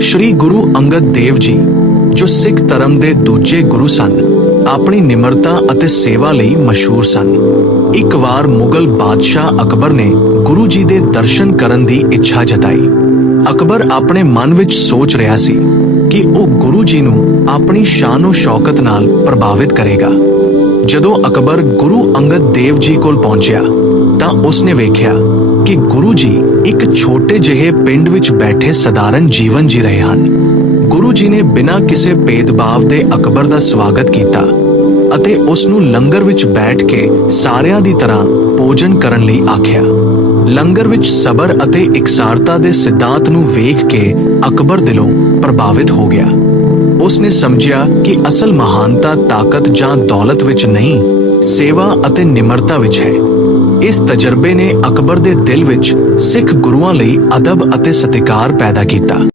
ਸ਼੍ਰੀ ਗੁਰੂ ਅੰਗਦ ਦੇਵ ਜੀ, ਜੋ ਸਿੱਖ ਧਰਮ ਦੇ ਦੂਜੇ ਗੁਰੂ ਸਨ, ਆਪਣੀ ਨਿਮਰਤਾ ਅਤੇ ਸੇਵਾ ਲਈ ਮਸ਼ਹੂਰ ਸਨ। ਇੱਕ ਵਾਰ ਮੁਗਲ ਬਾਦਸ਼ਾਹ ਅਕਬਰ ਨੇ ਗੁਰੂ ਜੀ ਦੇ ਦਰਸ਼ਨ ਕਰਨ ਦੀ ਇੱਛਾ ਜਤਾਈ। ਅਕਬਰ ਆਪਣੇ ਮਨ ਵਿੱਚ ਸੋਚ ਰਿਹਾ ਸੀ ਕਿ ਉਹ ਗੁਰੂ ਜੀ ਨੂੰ ਆਪਣੀ ਸ਼ਾਨੋ ਸ਼ੌਕਤ ਨਾਲ ਪ੍ਰਭਾਵਿਤ ਕਰੇਗਾ। ਜਦੋਂ ਅਕਬਰ ਗੁਰੂ ਅੰਗਦ ਦੇਵ ਜੀ ਕੋਲ ਪਹੁੰਚਿਆ, ਤਾਂ ਉਸਨੇ ਵੇਖਿਆ ਕਿ ਗੁਰੂ ਜੀ ਇੱਕ ਛੋਟੇ ਜਿਹੇ ਪਿੰਡ ਵਿੱਚ ਬੈਠੇ ਸਧਾਰਨ ਜੀਵਨ ਜੀ ਰਹੇ ਹਨ। ਗੁਰੂ ਜੀ ਨੇ ਬਿਨਾਂ ਕਿਸੇ ਭੇਦਭਾਵ ਦੇ ਅਕਬਰ ਦਾ ਸਵਾਗਤ ਕੀਤਾ ਅਤੇ ਉਸ ਨੂੰ ਲੰਗਰ ਵਿੱਚ ਬੈਠ ਕੇ ਸਾਰਿਆਂ ਦੀ ਤਰ੍ਹਾਂ ਭੋਜਨ ਕਰਨ ਲਈ ਆਖਿਆ। ਲੰਗਰ ਵਿੱਚ ਸਬਰ ਅਤੇ ਇਕਸਾਰਤਾ ਦੇ ਸਿਧਾਂਤ ਨੂੰ ਵੇਖ ਕੇ ਅਕਬਰ ਦਿਲੋਂ ਪ੍ਰਭਾਵਿਤ ਹੋ ਗਿਆ। ਉਸਨੇ ਸਮਝਿਆ ਕਿ ਅਸਲ ਮਹਾਨਤਾ ਤਾਕਤ ਜਾਂ ਦੌਲਤ ਵਿੱਚ ਨਹੀਂ, ਸੇਵਾ ਅਤੇ ਨਿਮਰਤਾ ਵਿੱਚ ਹੈ। ਇਸ ਤਜਰਬੇ ਨੇ ਅਕਬਰ ਦੇ ਦਿਲ ਵਿੱਚ ਸਿੱਖ ਗੁਰੂਆਂ ਲਈ ਅਦਬ ਅਤੇ ਸਤਿਕਾਰ ਪੈਦਾ ਕੀਤਾ।